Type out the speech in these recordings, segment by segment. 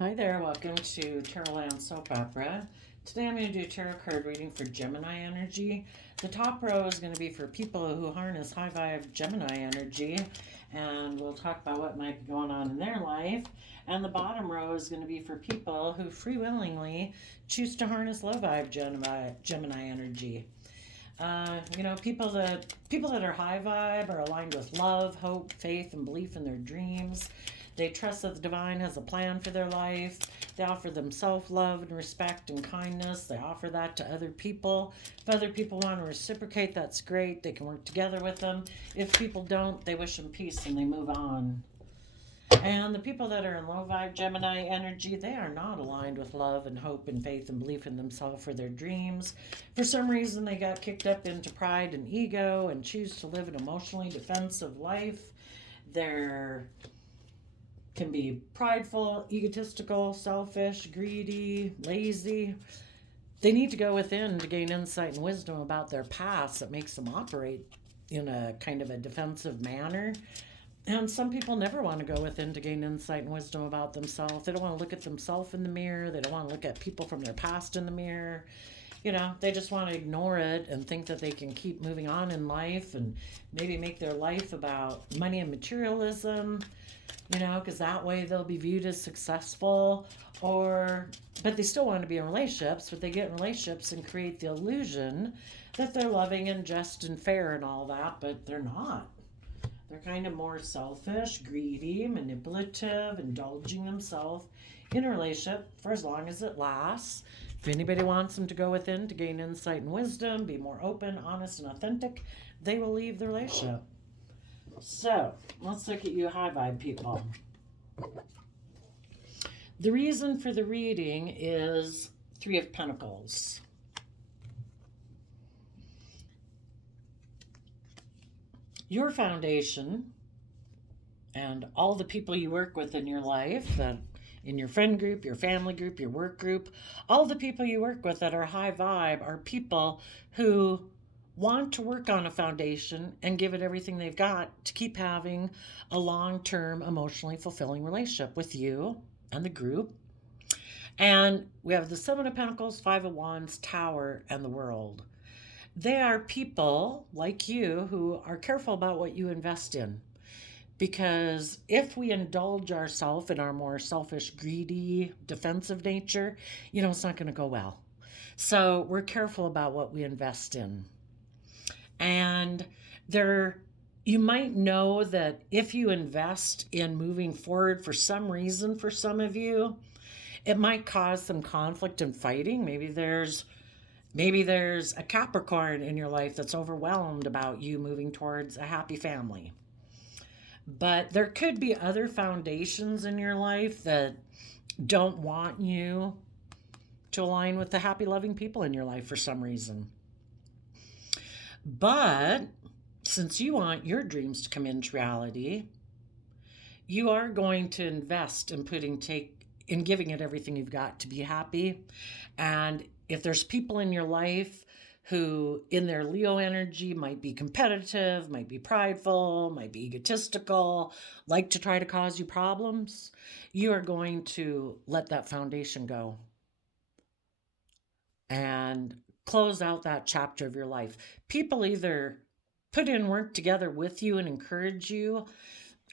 Hi there, welcome to Tarotland Soap Opera. Today I'm going to do a tarot card reading for Gemini energy. The top row is going to be for people who harness high vibe Gemini energy, and we'll talk about what might be going on in their life. And the bottom row is going to be for people who free willingly choose to harness low vibe Gemini energy. People that are high vibe are aligned with love, hope, faith, and belief in their dreams. They trust that the divine has a plan for their life. They offer them self-love and respect and kindness. They offer that to other people. If other people want to reciprocate, that's great. They can work together with them. If people don't, they wish them peace and they move on. And the people that are in low vibe Gemini energy, they are not aligned with love and hope and faith and belief in themselves or their dreams. For some reason, they got kicked up into pride and ego and choose to live an emotionally defensive life. They're can be prideful, egotistical, selfish, greedy, lazy. They need to go within to gain insight and wisdom about their past that makes them operate in a kind of a defensive manner. And some people never want to go within to gain insight and wisdom about themselves. They don't want to look at themselves in the mirror. They don't want to look at people from their past in the mirror. They just want to ignore it and think that they can keep moving on in life and maybe make their life about money and materialism, because that way they'll be viewed as successful. But they still want to be in relationships, but they get in relationships and create the illusion that they're loving and just and fair and all that, but they're not. They're kind of more selfish, greedy, manipulative, indulging themselves in a relationship for as long as it lasts. If anybody wants them to go within to gain insight and wisdom, be more open, honest, and authentic, they will leave the relationship. So, let's look at you high vibe people. The reason for the reading is Three of Pentacles. Your foundation and all the people you work with in your life, that in your friend group, your family group, your work group, all the people you work with that are high vibe are people who want to work on a foundation and give it everything they've got to keep having a long-term emotionally fulfilling relationship with you and the group. And we have the Seven of Pentacles, Five of Wands, Tower, and the World. They are people like you who are careful about what you invest in. Because if we indulge ourselves in our more selfish, greedy, defensive nature, it's not going to go well. So we're careful about what we invest in. And you might know that if you invest in moving forward for some reason, for some of you, it might cause some conflict and fighting. Maybe there's a Capricorn in your life that's overwhelmed about you moving towards a happy family. But there could be other foundations in your life that don't want you to align with the happy, loving people in your life for some reason. But since you want your dreams to come into reality, you are going to invest in giving it everything you've got to be happy. And if there's people in your life who in their Leo energy might be competitive, might be prideful, might be egotistical, like to try to cause you problems, you are going to let that foundation go and close out that chapter of your life. People either put in work together with you and encourage you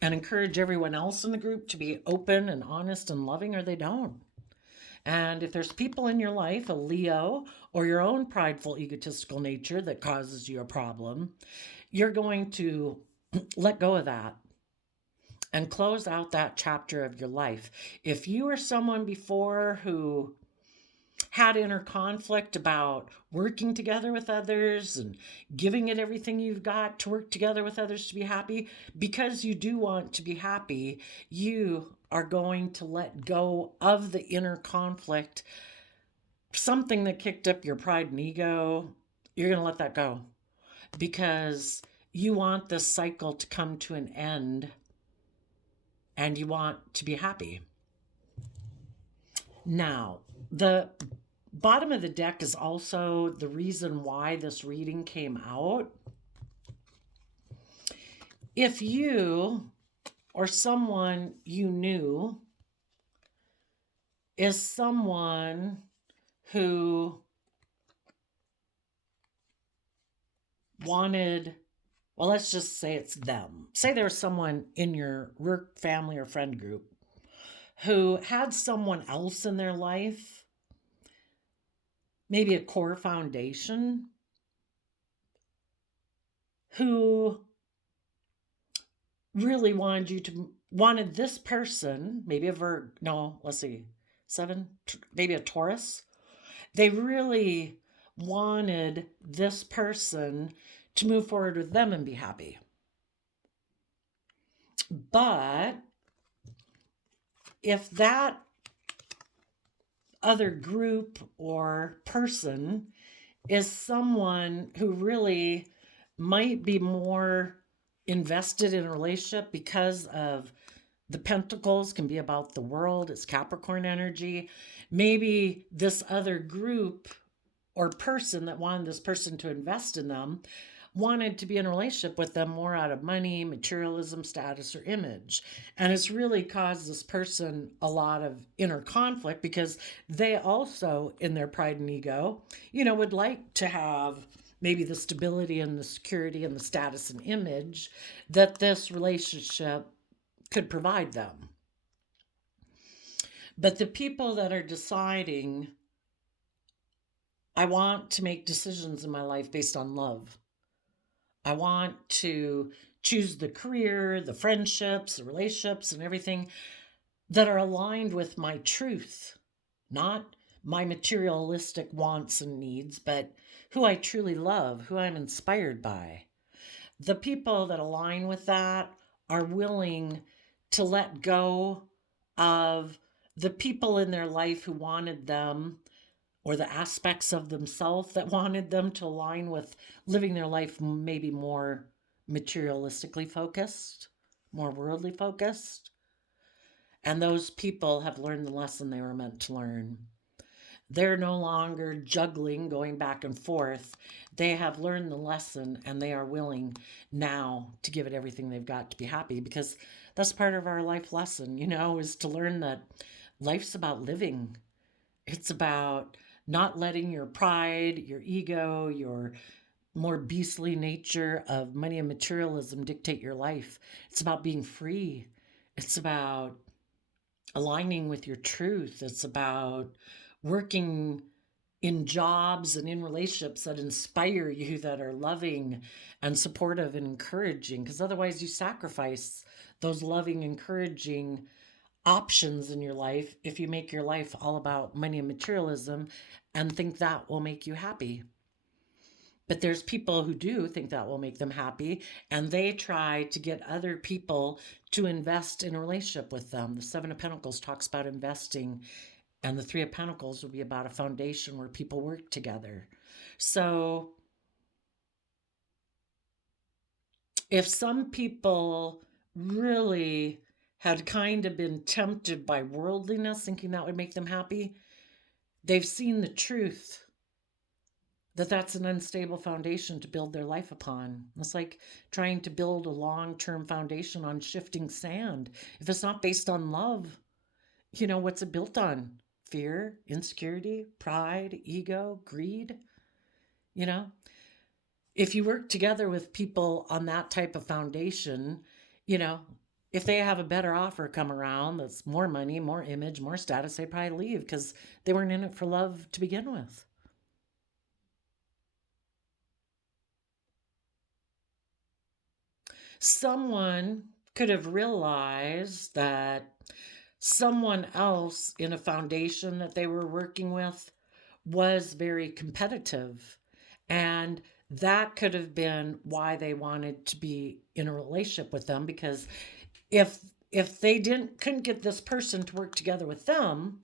and encourage everyone else in the group to be open and honest and loving, or they don't. And if there's people in your life, a Leo or your own prideful, egotistical nature that causes you a problem, you're going to let go of that and close out that chapter of your life. If you were someone before who had inner conflict about working together with others and giving it everything you've got to work together with others to be happy, because you do want to be happy, you are going to let go of the inner conflict. Something that kicked up your pride and ego, you're going to let that go because you want this cycle to come to an end and you want to be happy. Now, the bottom of the deck is also the reason why this reading came out. If you or someone you knew is someone who wanted, well, let's just say it's them. Say there's someone in your work, family, or friend group who had someone else in their life, maybe a core foundation, who really wanted this person, maybe a Virgo, no, let's see, seven, maybe a Taurus. They really wanted this person to move forward with them and be happy. But if that other group or person is someone who really might be more invested in a relationship because of the pentacles can be about the world, it's Capricorn energy. Maybe this other group or person that wanted this person to invest in them wanted to be in a relationship with them more out of money, materialism, status, or image. And it's really caused this person a lot of inner conflict because they also, in their pride and ego, would like to have maybe the stability and the security and the status and image that this relationship could provide them. But the people that are deciding, I want to make decisions in my life based on love. I want to choose the career, the friendships, the relationships, and everything that are aligned with my truth, not my materialistic wants and needs, but who I truly love, who I'm inspired by. The people that align with that are willing to let go of the people in their life who wanted them, or the aspects of themselves that wanted them to align with living their life maybe more materialistically focused, more worldly focused. And those people have learned the lesson they were meant to learn. They're no longer juggling, going back and forth. They have learned the lesson and they are willing now to give it everything they've got to be happy, because that's part of our life lesson, is to learn that life's about living. It's about not letting your pride, your ego, your more beastly nature of money and materialism dictate your life. It's about being free. It's about aligning with your truth. It's about working in jobs and in relationships that inspire you, that are loving and supportive and encouraging, because otherwise you sacrifice those loving, encouraging options in your life if you make your life all about money and materialism and think that will make you happy. But there's people who do think that will make them happy, and they try to get other people to invest in a relationship with them. The Seven of Pentacles talks about investing, and the Three of Pentacles will be about a foundation where people work together. So if some people really had kind of been tempted by worldliness, thinking that would make them happy, they've seen the truth that that's an unstable foundation to build their life upon. It's like trying to build a long-term foundation on shifting sand. If it's not based on love, what's it built on? Fear, insecurity, pride, ego, greed. If you work together with people on that type of foundation, if they have a better offer come around that's more money, more image, more status, they probably leave because they weren't in it for love to begin with. Someone could have realized that someone else in a foundation that they were working with was very competitive, and that could have been why they wanted to be in a relationship with them, because if they couldn't get this person to work together with them,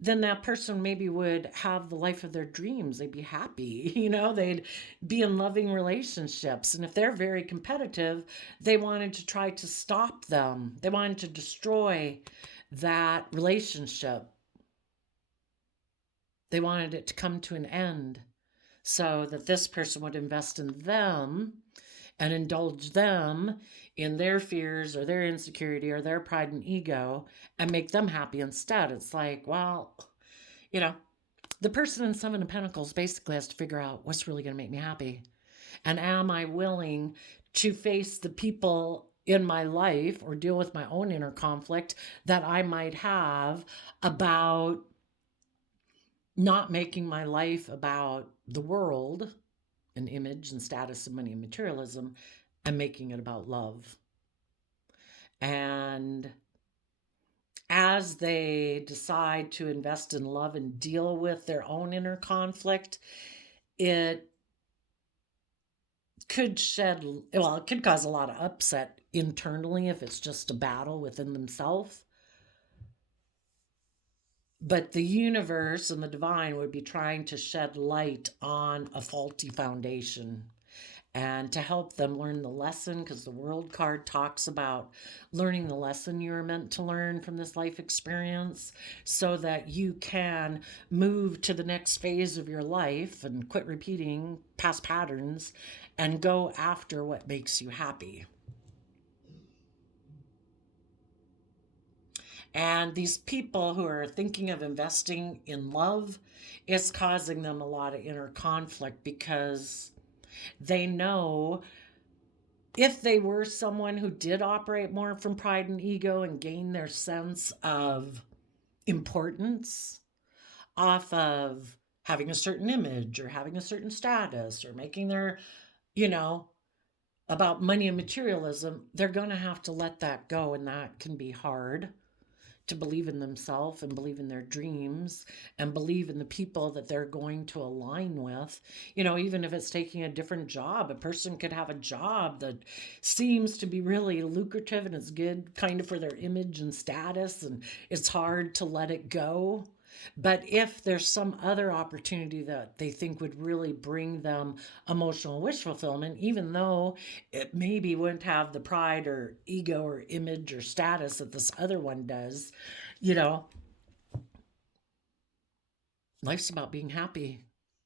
then that person maybe would have the life of their dreams. They'd be happy, they'd be in loving relationships. And if they're very competitive, they wanted to try to stop them. They wanted to destroy that relationship. They wanted it to come to an end so that this person would invest in them and indulge them in their fears or their insecurity or their pride and ego and make them happy instead. It's like, well, you know, the person in Seven of Pentacles basically has to figure out what's really going to make me happy. And am I willing to face the people in my life or deal with my own inner conflict that I might have about not making my life about the world and image and status and money and materialism and making it about love. And as they decide to invest in love and deal with their own inner conflict, it could it could cause a lot of upset internally if it's just a battle within themselves. But the universe and the divine would be trying to shed light on a faulty foundation and to help them learn the lesson, because the world card talks about learning the lesson you're meant to learn from this life experience so that you can move to the next phase of your life and quit repeating past patterns and go after what makes you happy. And these people who are thinking of investing in love, is causing them a lot of inner conflict because they know if they were someone who did operate more from pride and ego and gain their sense of importance off of having a certain image or having a certain status or making their, about money and materialism, they're going to have to let that go. And that can be hard, to believe in themselves and believe in their dreams and believe in the people that they're going to align with. Even if it's taking a different job, a person could have a job that seems to be really lucrative and it's good kind of for their image and status, and it's hard to let it go. But if there's some other opportunity that they think would really bring them emotional wish fulfillment, even though it maybe wouldn't have the pride or ego or image or status that this other one does, life's about being happy,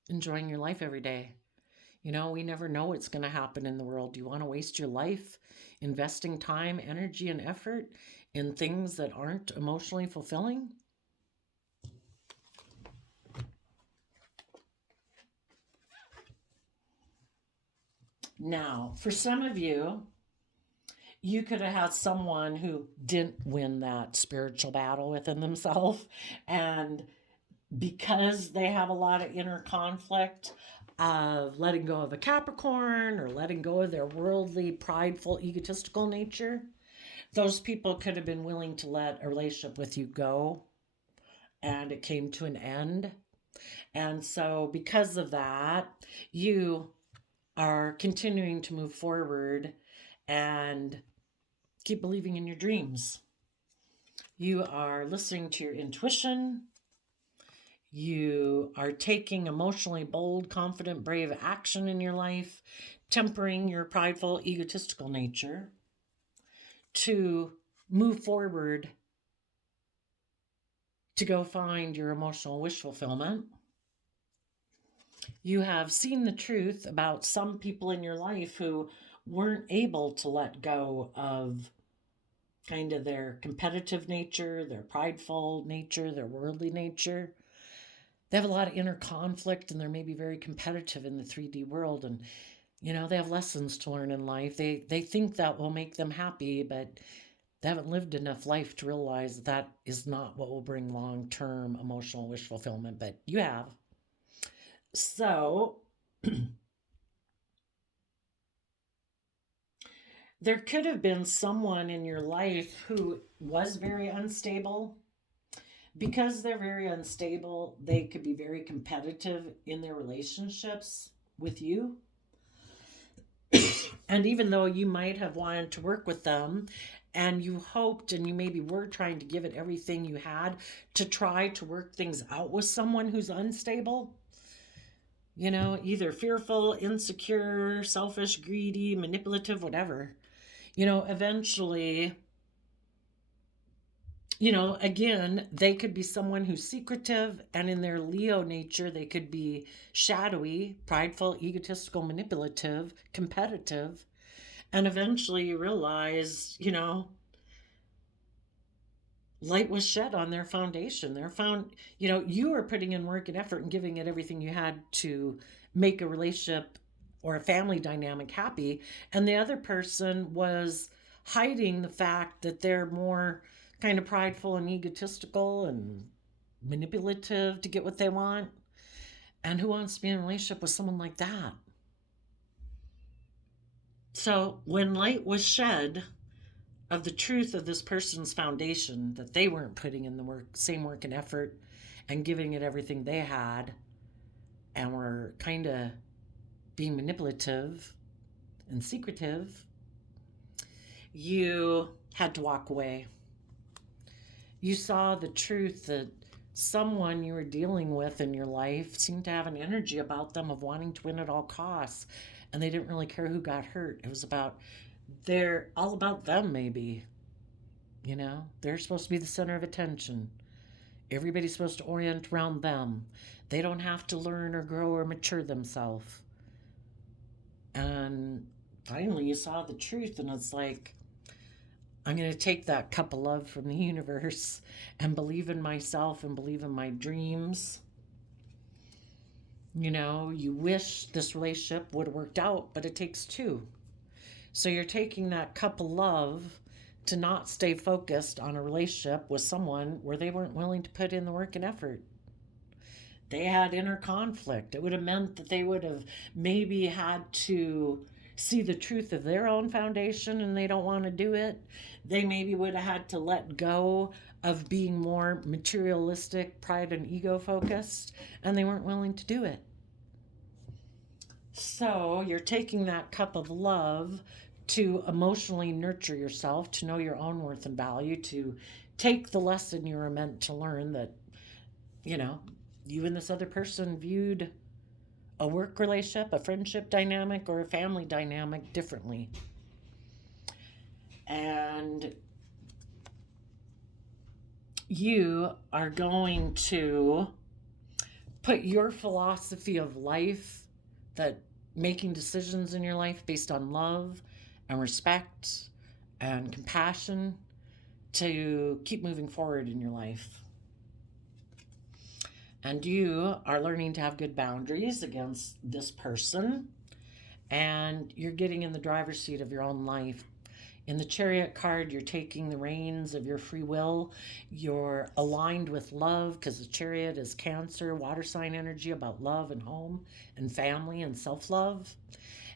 enjoying your life every day. We never know what's going to happen in the world. Do you want to waste your life investing time, energy, and effort in things that aren't emotionally fulfilling? Now, for some of you, you could have had someone who didn't win that spiritual battle within themselves. And because they have a lot of inner conflict of letting go of a Capricorn or letting go of their worldly, prideful, egotistical nature, those people could have been willing to let a relationship with you go and it came to an end. And so, because of that, you are continuing to move forward and keep believing in your dreams. You are listening to your intuition. You are taking emotionally bold, confident, brave action in your life, tempering your prideful, egotistical nature to move forward to go find your emotional wish fulfillment. You have seen the truth about some people in your life who weren't able to let go of kind of their competitive nature, their prideful nature, their worldly nature. They have a lot of inner conflict and they're maybe very competitive in the 3D world. And, they have lessons to learn in life. They think that will make them happy, but they haven't lived enough life to realize that is not what will bring long-term emotional wish fulfillment, but you have. So there could have been someone in your life who was very unstable. Because they're very unstable, they could be very competitive in their relationships with you. And even though you might have wanted to work with them and you hoped and you maybe were trying to give it everything you had to try to work things out with someone who's unstable, either fearful, insecure, selfish, greedy, manipulative, whatever, eventually, again, they could be someone who's secretive, and in their Leo nature, they could be shadowy, prideful, egotistical, manipulative, competitive. And eventually you realize, light was shed on their foundation. You were putting in work and effort and giving it everything you had to make a relationship or a family dynamic happy. And the other person was hiding the fact that they're more kind of prideful and egotistical and manipulative to get what they want. And who wants to be in a relationship with someone like that? So when light was shed of the truth of this person's foundation, that they weren't putting in the same work and effort and giving it everything they had, and were kind of being manipulative and secretive, you had to walk away. You saw the truth that someone you were dealing with in your life seemed to have an energy about them of wanting to win at all costs, and they didn't really care who got hurt. It was they're all about them, maybe. They're supposed to be the center of attention. Everybody's supposed to orient around them. They don't have to learn or grow or mature themselves. And finally, you saw the truth, and it's like, I'm going to take that cup of love from the universe and believe in myself and believe in my dreams. You wish this relationship would have worked out, but it takes two. So you're taking that cup of love to not stay focused on a relationship with someone where they weren't willing to put in the work and effort. They had inner conflict. It would have meant that they would have maybe had to see the truth of their own foundation, and they don't want to do it. They maybe would have had to let go of being more materialistic, pride and ego focused, and they weren't willing to do it. So you're taking that cup of love to emotionally nurture yourself, to know your own worth and value, to take the lesson you were meant to learn, that, you and this other person viewed a work relationship, a friendship dynamic, or a family dynamic differently. And you are going to put your philosophy of life, that making decisions in your life based on love and respect and compassion, to keep moving forward in your life. And you are learning to have good boundaries against this person, and you're getting in the driver's seat of your own life. In the Chariot card, you're taking the reins of your free will. You're aligned with love, because the Chariot is Cancer, water sign energy, about love and home and family and self-love.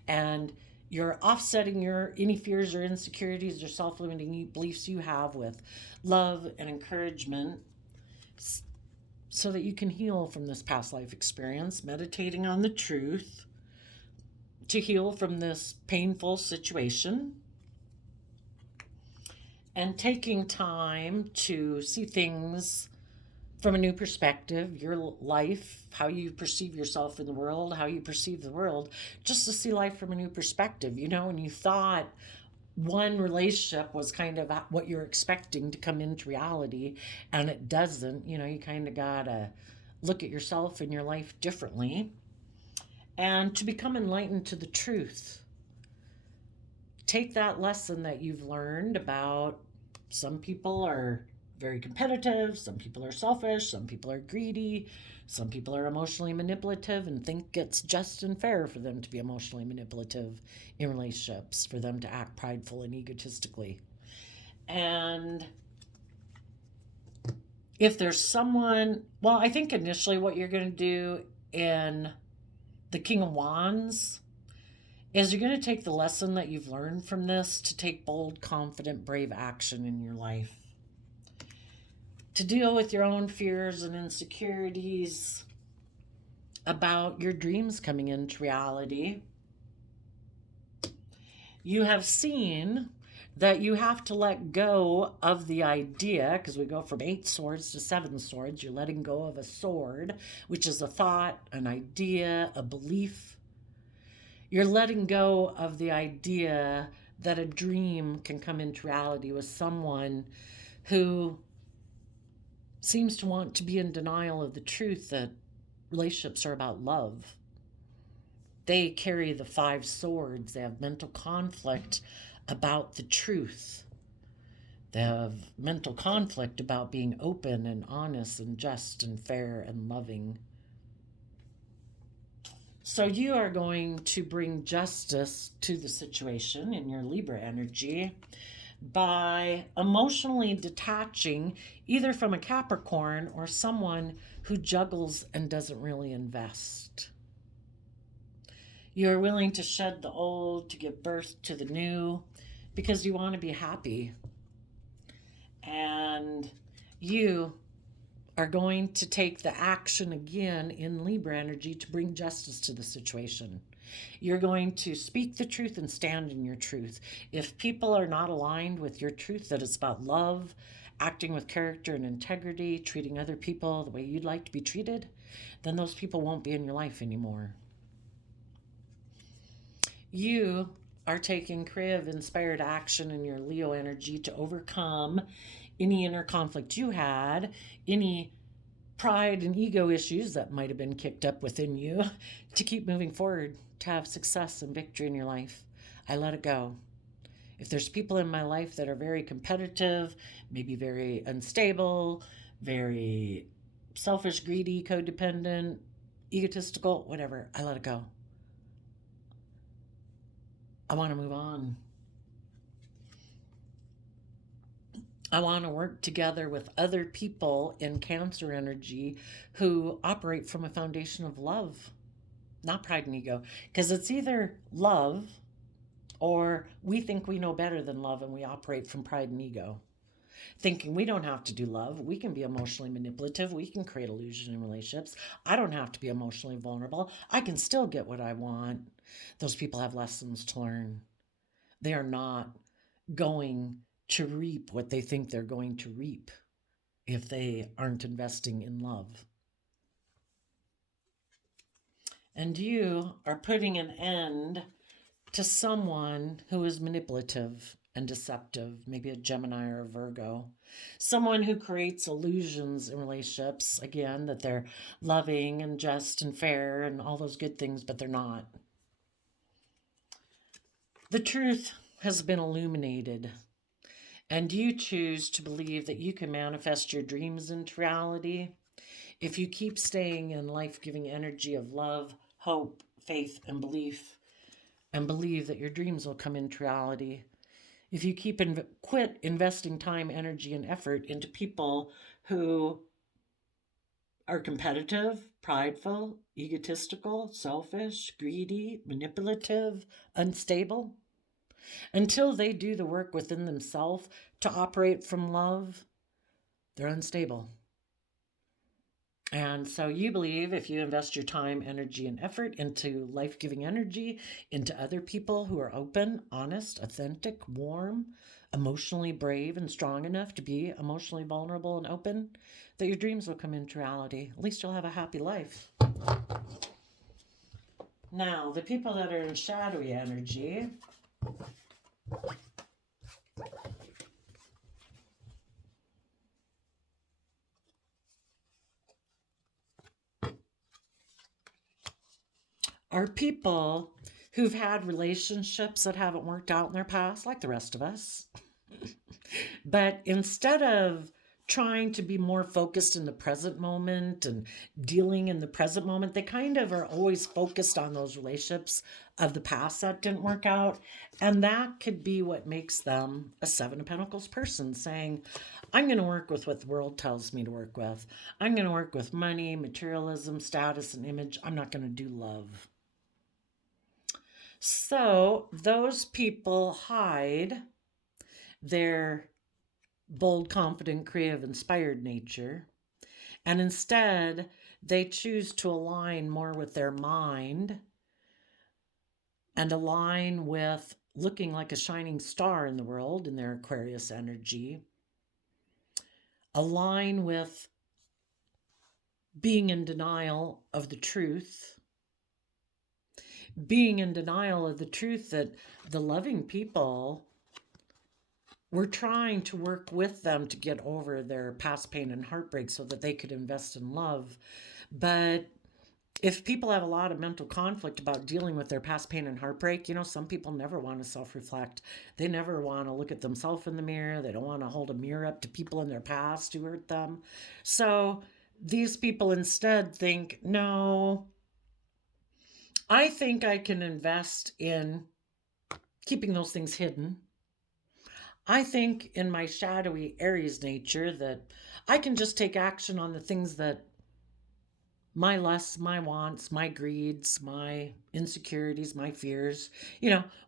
And you're offsetting any fears or insecurities or self-limiting beliefs you have with love and encouragement, so that you can heal from this past life experience, meditating on the truth to heal from this painful situation, and taking time to see things from a new perspective, your life, how you perceive yourself in the world, how you perceive the world, just to see life from a new perspective. When you thought one relationship was kind of what you're expecting to come into reality, and it doesn't, you kind of gotta look at yourself and your life differently, and to become enlightened to the truth. Take that lesson that you've learned about some people are very competitive, some people are selfish, some people are greedy, some people are emotionally manipulative and think it's just and fair for them to be emotionally manipulative in relationships, for them to act prideful and egotistically. And if there's someone, I think initially what you're going to do in the King of Wands is you're going to take the lesson that you've learned from this to take bold, confident, brave action in your life, to deal with your own fears and insecurities about your dreams coming into reality. You have seen that you have to let go of the idea, because we go from 8 swords to 7 swords. You're letting go of a sword, which is a thought, an idea, a belief. You're letting go of the idea that a dream can come into reality with someone who seems to want to be in denial of the truth that relationships are about love. They carry the 5 swords. They have mental conflict about the truth. They have mental conflict about being open and honest and just and fair and loving. So you are going to bring justice to the situation in your Libra energy by emotionally detaching either from a Capricorn or someone who juggles and doesn't really invest. You're willing to shed the old to give birth to the new because you want to be happy. And you are going to take the action again in Libra energy to bring justice to the situation. You're going to speak the truth and stand in your truth. If people are not aligned with your truth, that it's about love, acting with character and integrity, treating other people the way you'd like to be treated, then those people won't be in your life anymore. You are taking creative, inspired action in your Leo energy to overcome any inner conflict you had, any pride and ego issues that might have been kicked up within you, to keep moving forward, to have success and victory in your life. I let it go. If there's people in my life that are very competitive, maybe very unstable, very selfish, greedy, codependent, egotistical, whatever, I let it go. I want to move on. I want to work together with other people in Cancer energy who operate from a foundation of love, not pride and ego. Because it's either love or we think we know better than love and we operate from pride and ego. Thinking we don't have to do love. We can be emotionally manipulative. We can create illusion in relationships. I don't have to be emotionally vulnerable. I can still get what I want. Those people have lessons to learn. They are not going to reap what they think they're going to reap if they aren't investing in love. And you are putting an end to someone who is manipulative and deceptive, maybe a Gemini or a Virgo, someone who creates illusions in relationships, again, that they're loving and just and fair and all those good things, but they're not. The truth has been illuminated. And you choose to believe that you can manifest your dreams into reality if you keep staying in life-giving energy of love, hope, faith, and believe that your dreams will come into reality. If you quit investing time, energy, and effort into people who are competitive, prideful, egotistical, selfish, greedy, manipulative, unstable, until they do the work within themselves to operate from love, they're unstable. And so you believe if you invest your time, energy, and effort into life-giving energy, into other people who are open, honest, authentic, warm, emotionally brave, and strong enough to be emotionally vulnerable and open, that your dreams will come into reality. At least you'll have a happy life. Now, the people that are in shadowy energy, are people who've had relationships that haven't worked out in their past, like the rest of us. But instead of trying to be more focused in the present moment and dealing in the present moment, they kind of are always focused on those relationships of the past that didn't work out. And that could be what makes them a Seven of Pentacles person, saying, I'm going to work with what the world tells me to work with. I'm going to work with money, materialism, status, and image. I'm not going to do love. So those people hide their bold, confident, creative, inspired nature, and instead they choose to align more with their mind and align with looking like a shining star in the world in their Aquarius energy, align with being in denial of the truth, being in denial of the truth that the loving people, we're trying to work with them to get over their past pain and heartbreak so that they could invest in love. But if people have a lot of mental conflict about dealing with their past pain and heartbreak, some people never want to self reflect. They never want to look at themselves in the mirror. They don't want to hold a mirror up to people in their past who hurt them. So these people instead think, no, I think I can invest in keeping those things hidden. I think in my shadowy Aries nature that I can just take action on the things that my lusts, my wants, my greeds, my insecurities, my fears,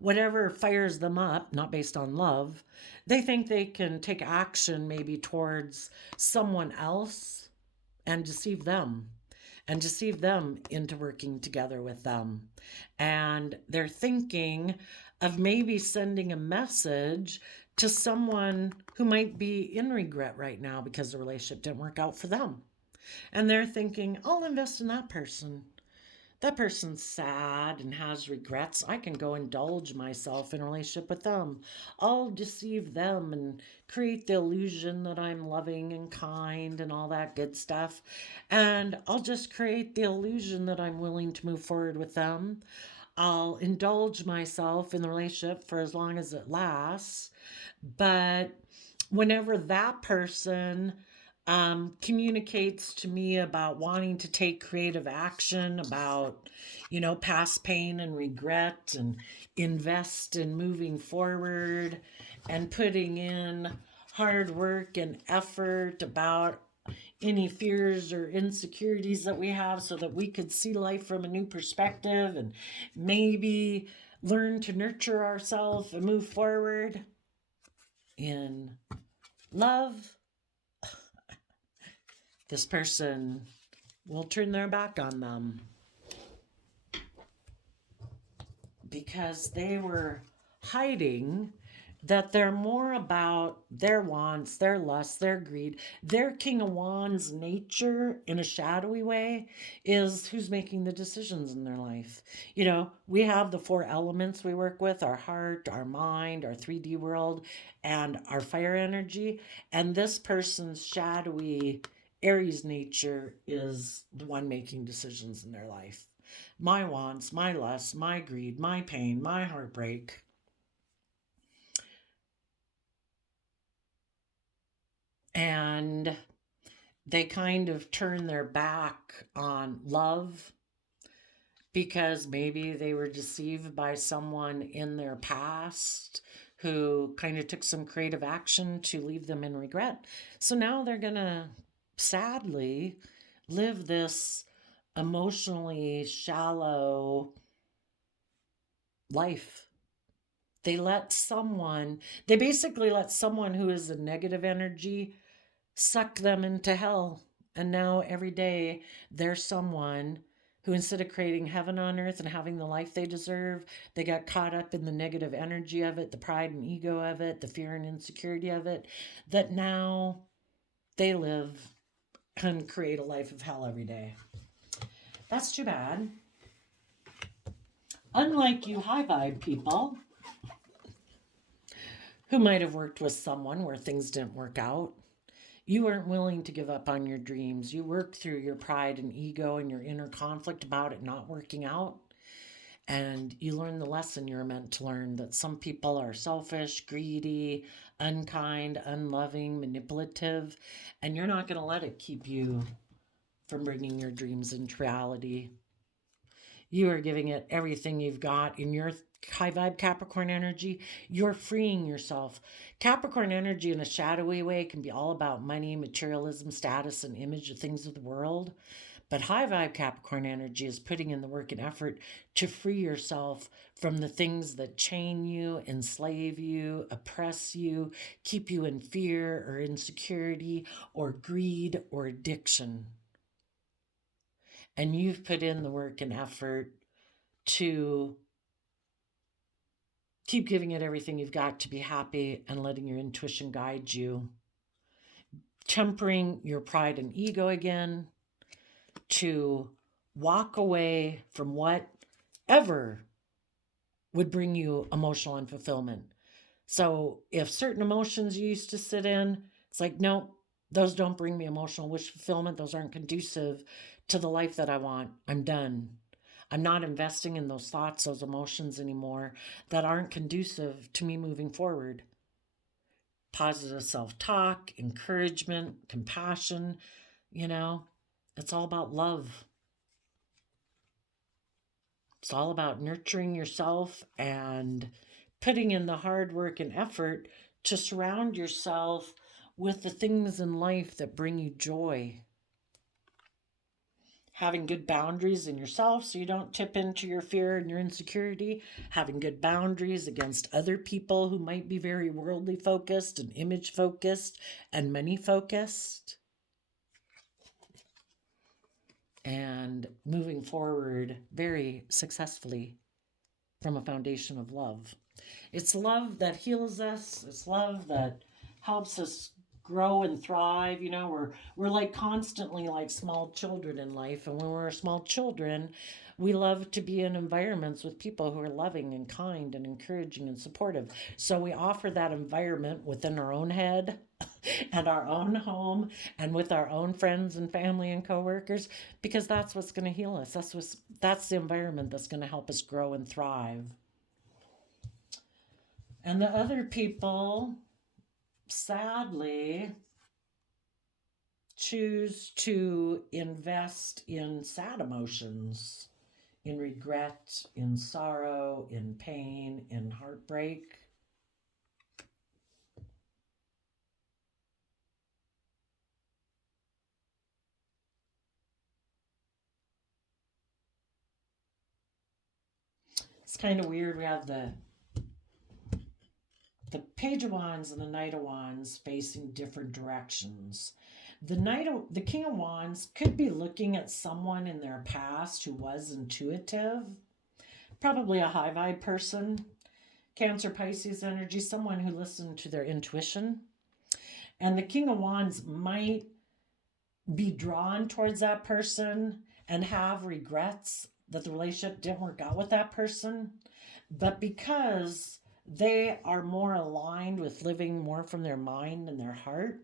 whatever fires them up, not based on love, they think they can take action maybe towards someone else and deceive them into working together with them. And they're thinking of maybe sending a message to someone who might be in regret right now because the relationship didn't work out for them. And they're thinking, I'll invest in that person. That person's sad and has regrets. I can go indulge myself in a relationship with them. I'll deceive them and create the illusion that I'm loving and kind and all that good stuff. And I'll just create the illusion that I'm willing to move forward with them. I'll indulge myself in the relationship for as long as it lasts. But whenever that person communicates to me about wanting to take creative action, about, past pain and regret, and invest in moving forward and putting in hard work and effort about any fears or insecurities that we have so that we could see life from a new perspective and maybe learn to nurture ourselves and move forward in love, this person will turn their back on them because they were hiding that they're more about their wants, their lusts, their greed. Their King of Wands nature, in a shadowy way, is who's making the decisions in their life. We have the 4 elements we work with: our heart, our mind, our 3D world, and our fire energy. And this person's shadowy Aries nature is the one making decisions in their life. My wants, my lusts, my greed, my pain, my heartbreak. And they kind of turn their back on love because maybe they were deceived by someone in their past who kind of took some creative action to leave them in regret. So now they're going to sadly live this emotionally shallow life. They basically let someone who is a negative energy suck them into hell. And now every day there's someone who, instead of creating heaven on earth and having the life they deserve, they got caught up in the negative energy of it, the pride and ego of it, the fear and insecurity of it, that now they live and create a life of hell every day. That's too bad. Unlike you high vibe people who might have worked with someone where things didn't work out, you weren't willing to give up on your dreams. You worked through your pride and ego and your inner conflict about it not working out. And you learned the lesson you're meant to learn, that some people are selfish, greedy, unkind, unloving, manipulative, and you're not going to let it keep you from bringing your dreams into reality. You are giving it everything you've got in your high vibe Capricorn energy. You're freeing yourself. Capricorn energy in a shadowy way can be all about money, materialism, status, and image of things of the world. But high vibe Capricorn energy is putting in the work and effort to free yourself from the things that chain you, enslave you, oppress you, keep you in fear or insecurity or greed or addiction. And you've put in the work and effort to keep giving it everything you've got to be happy and letting your intuition guide you. Tempering your pride and ego again, to walk away from whatever would bring you emotional unfulfillment. So if certain emotions you used to sit in, it's like, no, those don't bring me emotional wish fulfillment. Those aren't conducive to the life that I want. I'm done. I'm not investing in those thoughts, those emotions anymore that aren't conducive to me moving forward. Positive self talk, encouragement, compassion, you know, it's all about love. It's all about nurturing yourself and putting in the hard work and effort to surround yourself with the things in life that bring you joy. Having good boundaries in yourself so you don't tip into your fear and your insecurity. Having good boundaries against other people who might be very worldly focused and image focused and money focused. And moving forward very successfully from a foundation of love. It's love that heals us. It's love that helps us grow and thrive. You know, we're like constantly like small children in life, and when we're small children, we love to be in environments with people who are loving and kind and encouraging and supportive. So we offer that environment within our own head and our own home and with our own friends and family and coworkers, because that's what's going to heal us. That's the environment that's going to help us grow and thrive. And the other people, sadly, choose to invest in sad emotions, in regret, in sorrow, in pain, in heartbreak. It's kind of weird. We have the Page of Wands and the Knight of Wands facing different directions. The King of Wands could be looking at someone in their past who was intuitive, probably a high vibe person, Cancer, Pisces energy, someone who listened to their intuition. And the King of Wands might be drawn towards that person and have regrets that the relationship didn't work out with that person. But because they are more aligned with living more from their mind and their heart,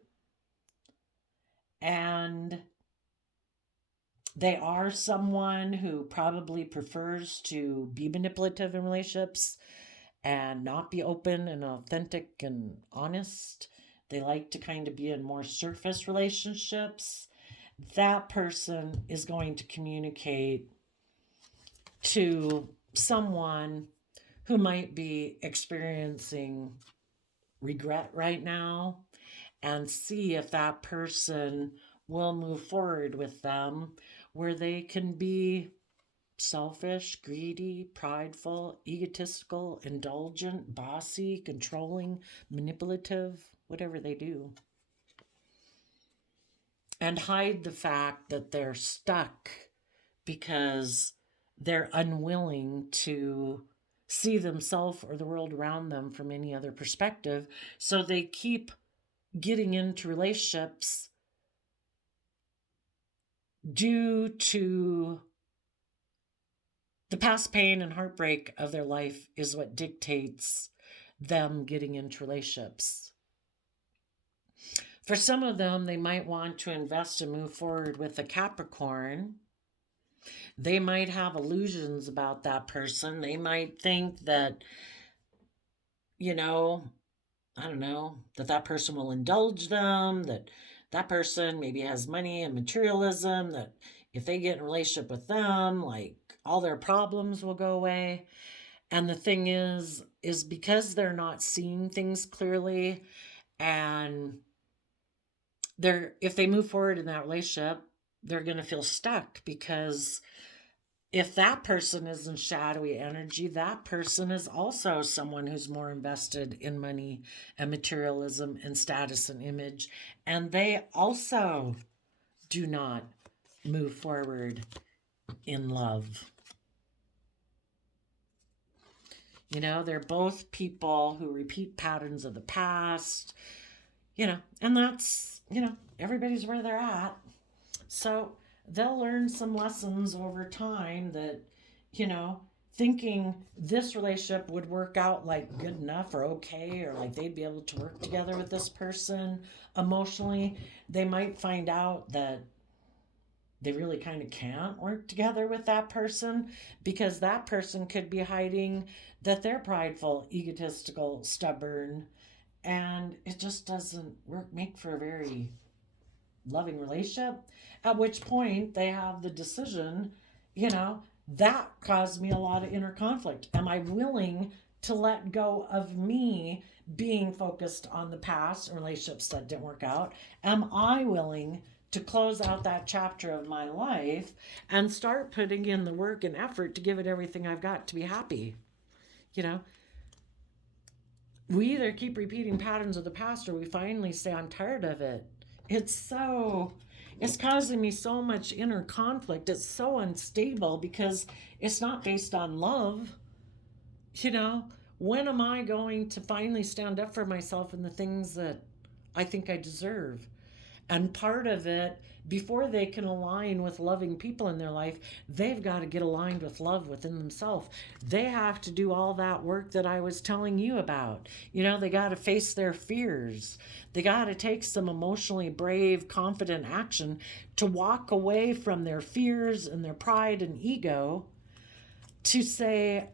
and they are someone who probably prefers to be manipulative in relationships and not be open and authentic and honest. They like to kind of be in more surface relationships. That person is going to communicate to someone who might be experiencing regret right now and see if that person will move forward with them where they can be selfish, greedy, prideful, egotistical, indulgent, bossy, controlling, manipulative, whatever they do. And hide the fact that they're stuck because they're unwilling to see themselves or the world around them from any other perspective. So they keep getting into relationships due to the past pain and heartbreak of their life is what dictates them getting into relationships. For some of them, they might want to invest and move forward with a Capricorn. They might have illusions about that person. They might think that, you know, I don't know, that person will indulge them, that that person maybe has money and materialism, that if they get in a relationship with them, like all their problems will go away. And the thing is because they're not seeing things clearly, and if they move forward in that relationship, they're going to feel stuck, because if that person is in shadowy energy, that person is also someone who's more invested in money and materialism and status and image. And they also do not move forward in love. You know, they're both people who repeat patterns of the past, and that's, everybody's where they're at. So they'll learn some lessons over time that, thinking this relationship would work out like good enough or okay, or like they'd be able to work together with this person emotionally, they might find out that they really kind of can't work together with that person because that person could be hiding that they're prideful, egotistical, stubborn, and it just doesn't make for a very loving relationship. At which point they have the decision, you know, that caused me a lot of inner conflict. Am I willing to let go of me being focused on the past and relationships that didn't work out? Am I willing to close out that chapter of my life and start putting in the work and effort to give it everything I've got to be happy? You know, we either keep repeating patterns of the past or we finally say, I'm tired of it. It's causing me so much inner conflict. It's so unstable because it's not based on love. You know, when am I going to finally stand up for myself and the things that I think I deserve? And part of it, before they can align with loving people in their life, they've got to get aligned with love within themselves. They have to do all that work that I was telling you about. You know, they got to face their fears. They got to take some emotionally brave, confident action to walk away from their fears and their pride and ego to say,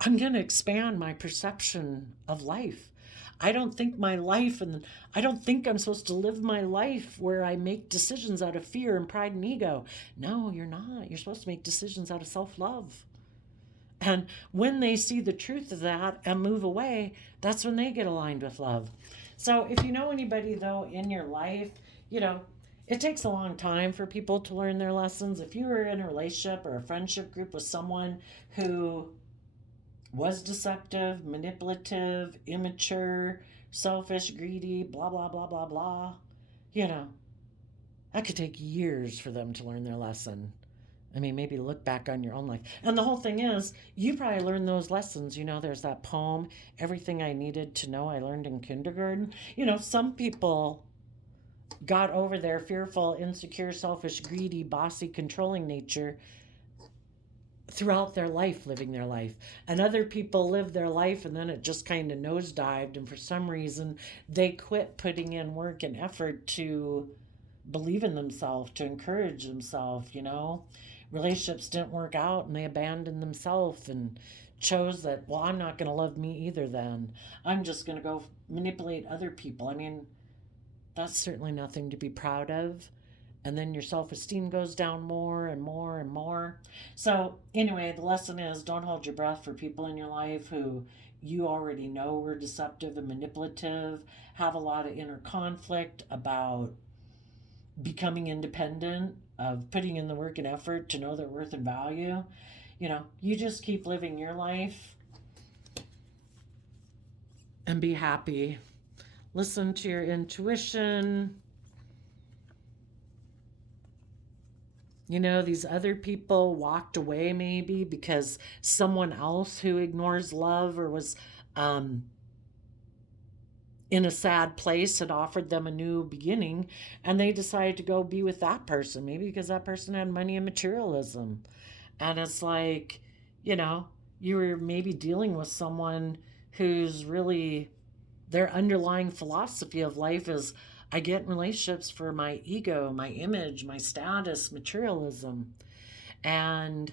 I'm going to expand my perception of life. I don't think my life, and I don't think I'm supposed to live my life where I make decisions out of fear and pride and ego. No, you're not. You're supposed to make decisions out of self love. And when they see the truth of that and move away, that's when they get aligned with love. So if you know anybody, though, in your life, you know, it takes a long time for people to learn their lessons. If you were in a relationship or a friendship group with someone who was deceptive, manipulative, immature, selfish, greedy, blah, blah, blah, blah, blah, you know, that could take years for them to learn their lesson. I mean, maybe look back on your own life. And the whole thing is, you probably learned those lessons. You know, there's that poem, Everything I Needed to Know I Learned in Kindergarten. You know, some people got over their fearful, insecure, selfish, greedy, bossy, controlling nature throughout their life, living their life. And other people live their life and then it just kind of nosedived. And for some reason, they quit putting in work and effort to believe in themselves, to encourage themselves, you know. Relationships didn't work out and they abandoned themselves and chose that, well, I'm not going to love me either then. I'm just going to go manipulate other people. I mean, that's certainly nothing to be proud of. And then your self esteem goes down more and more and more. So, anyway, the lesson is don't hold your breath for people in your life who you already know were deceptive and manipulative, have a lot of inner conflict about becoming independent, of putting in the work and effort to know their worth and value. You know, you just keep living your life and be happy. Listen to your intuition. You know, these other people walked away maybe because someone else who ignores love or was in a sad place had offered them a new beginning, and they decided to go be with that person, maybe because that person had money and materialism. And it's like, you know, you were maybe dealing with someone who's really, their underlying philosophy of life is, I get in relationships for my ego, my image, my status, materialism. And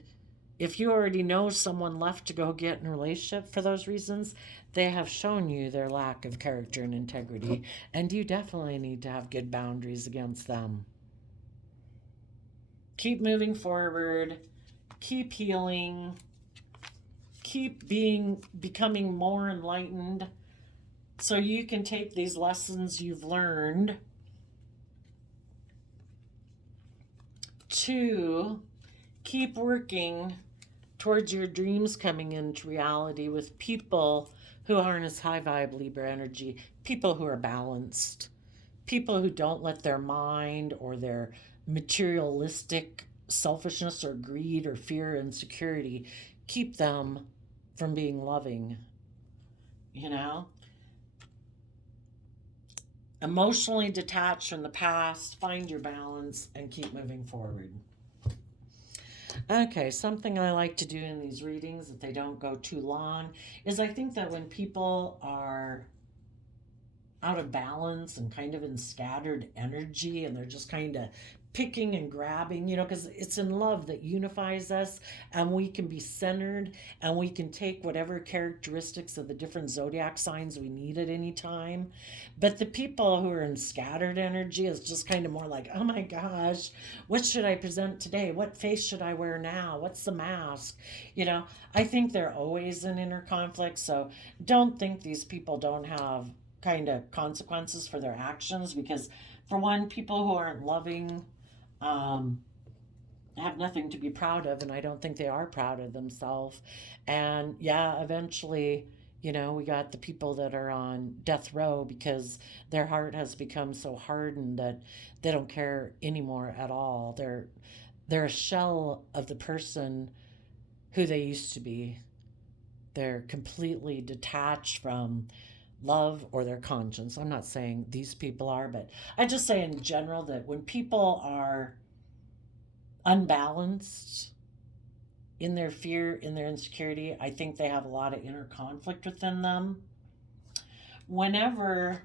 if you already know someone left to go get in a relationship for those reasons, they have shown you their lack of character and integrity. And you definitely need to have good boundaries against them. Keep moving forward. Keep healing. Keep becoming more enlightened, so you can take these lessons you've learned to keep working towards your dreams coming into reality with people who aren't as high vibe Libra energy, people who are balanced, people who don't let their mind or their materialistic selfishness or greed or fear and insecurity keep them from being loving, you know? Emotionally detached from the past, find your balance, and keep moving forward. Okay, something I like to do in these readings, if they don't go too long, is I think that when people are out of balance and kind of in scattered energy and they're just kind of picking and grabbing, because it's in love that unifies us, and we can be centered, and we can take whatever characteristics of the different zodiac signs we need at any time. But the people who are in scattered energy is just kind of more like, oh my gosh, what should I present today? What face should I wear now? What's the mask? I think they're always in inner conflict. So don't think these people don't have kind of consequences for their actions, because for one, people who aren't loving um, have nothing to be proud of, and I don't think they are proud of themselves. And yeah, eventually, we got the people that are on death row because their heart has become so hardened that they don't care anymore at all. They're a shell of the person who they used to be. They're completely detached from love or their conscience. I'm not saying these people are, but I just say in general that when people are unbalanced in their fear, in their insecurity, I think they have a lot of inner conflict within them. Whenever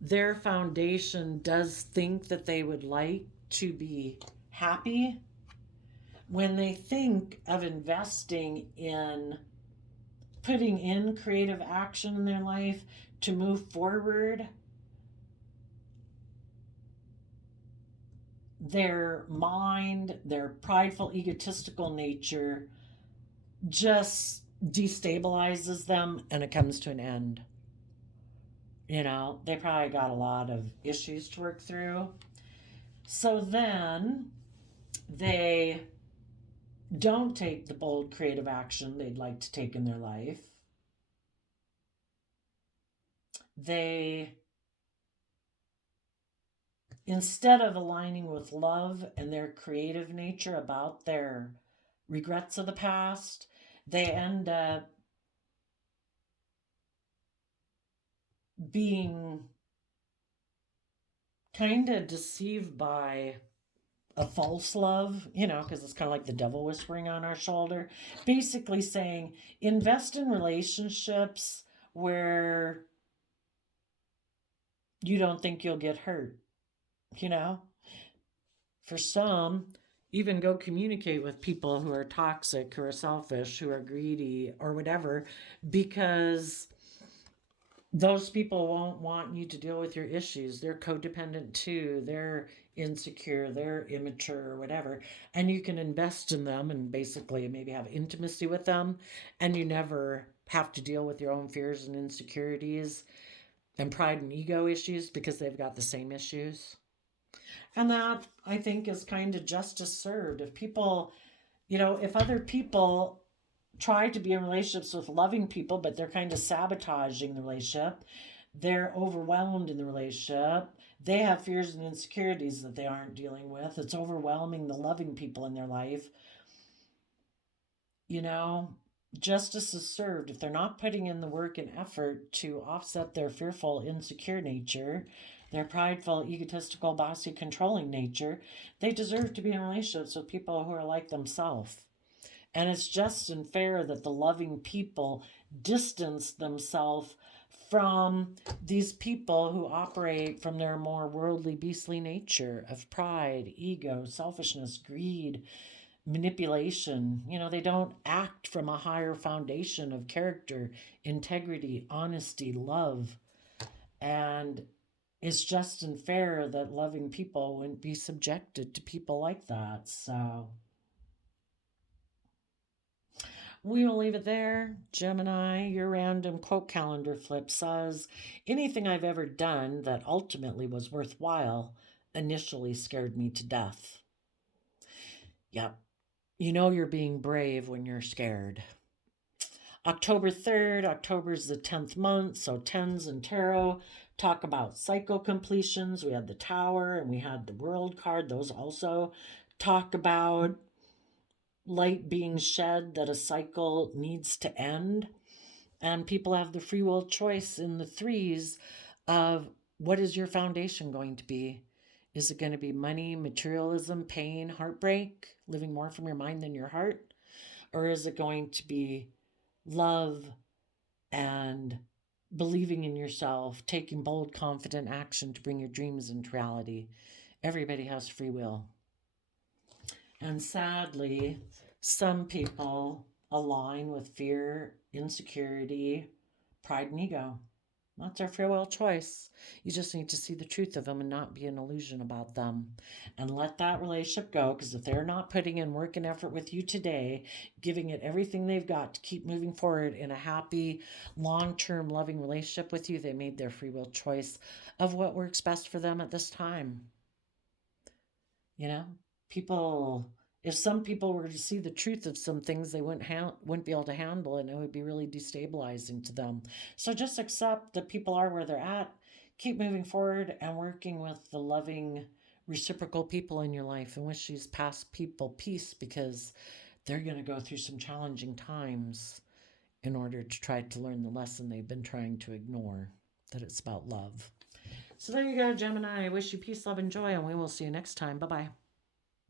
their foundation does think that they would like to be happy, when they think of investing in putting in creative action in their life to move forward, their mind, their prideful, egotistical nature just destabilizes them and it comes to an end. They probably got a lot of issues to work through. So then they don't take the bold creative action they'd like to take in their life. They, instead of aligning with love and their creative nature about their regrets of the past, they end up being kind of deceived by a false love, because it's kind of like the devil whispering on our shoulder, basically saying, invest in relationships where you don't think you'll get hurt, you know? For some, even go communicate with people who are toxic, who are selfish, who are greedy, or whatever, because those people won't want you to deal with your issues. They're codependent too. They're insecure, they're immature, or whatever. And you can invest in them and basically maybe have intimacy with them, and you never have to deal with your own fears and insecurities and pride and ego issues because they've got the same issues. And that, I think, is kind of justice served. If people, if other people try to be in relationships with loving people, but they're kind of sabotaging the relationship, they're overwhelmed in the relationship, they have fears and insecurities that they aren't dealing with, it's overwhelming the loving people in their life, you know, justice is served. If they're not putting in the work and effort to offset their fearful, insecure nature, their prideful, egotistical, bossy, controlling nature, they deserve to be in relationships with people who are like themselves. And it's just and fair that the loving people distance themselves from these people who operate from their more worldly, beastly nature of pride, ego, selfishness, greed, manipulation. They don't act from a higher foundation of character, integrity, honesty, love. And it's just and fair that loving people wouldn't be subjected to people like that. So we will leave it there. Gemini, your random quote calendar flip says, anything I've ever done that ultimately was worthwhile initially scared me to death. Yep. You're being brave when you're scared. October 3rd, October is the 10th month, so tens and tarot talk about cycle completions. We had the Tower and we had the World card. Those also talk about light being shed, that a cycle needs to end. And people have the free will choice in the threes of what is your foundation going to be? Is it going to be money, materialism, pain, heartbreak, living more from your mind than your heart? Or is it going to be love and believing in yourself, taking bold, confident action to bring your dreams into reality? Everybody has free will. And sadly, some people align with fear, insecurity, pride, and ego. That's their free will choice. You just need to see the truth of them and not be an illusion about them. And let that relationship go, because if they're not putting in work and effort with you today, giving it everything they've got to keep moving forward in a happy, long-term, loving relationship with you, they made their free will choice of what works best for them at this time. You know, people, if some people were to see the truth of some things, they wouldn't be able to handle it, and it would be really destabilizing to them. So just accept that people are where they're at, keep moving forward and working with the loving, reciprocal people in your life, and wish these past people peace, because they're going to go through some challenging times in order to try to learn the lesson they've been trying to ignore, that it's about love. So there you go, Gemini. I wish you peace, love, and joy, and we will see you next time. Bye bye.